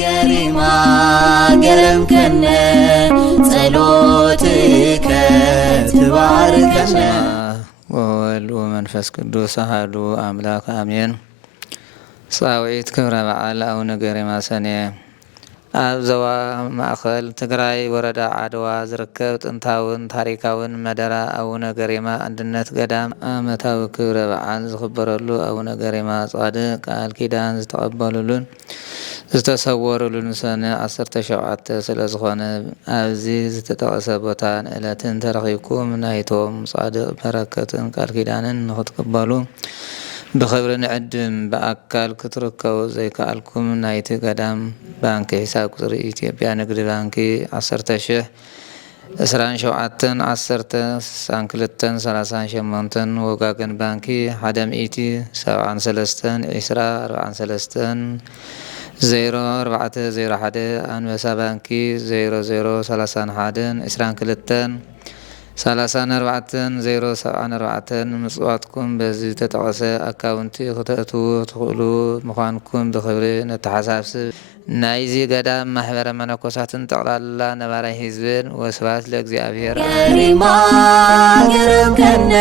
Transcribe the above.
ገሪማ ገረም ከነ ጸሎትከ ትባርከነ ወወልድ ወመንፈስ ቅዱስ አሐዱ አምላክ አሜን። ጻውዒት ክብረ በዓል አቡነ ገሪማ ሰኔ። ኣብ ዞባ ማእኸል ትግራይ ወረዳ ዓድዋ ዝርከብ ጥንታውን ታሪካውን መደራ አቡነ ገሪማ አንድነት ገዳም ዓመታዊ ክብረ በዓል ዝኽበረሉ አቡነ ገሪማ ጻድቅ ቃል ኪዳን ዝተቐበሉሉን ዝተሰወሩሉን ሰነ 17 ስለ ዝኾነ ኣብዚ ዝተጠቐሰ ቦታን ዕለትን ተረኺብኩም ናይቶም ጻድቅ በረከትን ቃል ኪዳንን ንኽትቅበሉ ብኽብሪ ንዕድም በአካል ክትርከቡ ዘይከኣልኩም ናይቲ ገዳም ባንኪ ሒሳብ ቁፅሪ ኢትዮጵያ ንግዲ ባንኪ 10,000 ወጋገን ባንኪ 100,33,20,43,0401 አንበሳ ባንኪ 0032,22,074 ምጽዋትኩም በዚ ተጠቐሰ አካውንቲ ክትእትዉ ትኽእሉ ምዃንኩም ብኽብሪ ነተሓሳስብ። ናይዚ ገዳም ማሕበረ መነኮሳትን ጠቕላላ ነባራይ ህዝብን ወስብሐት ለእግዚአብሔር። ገሪማ ገረም ከነ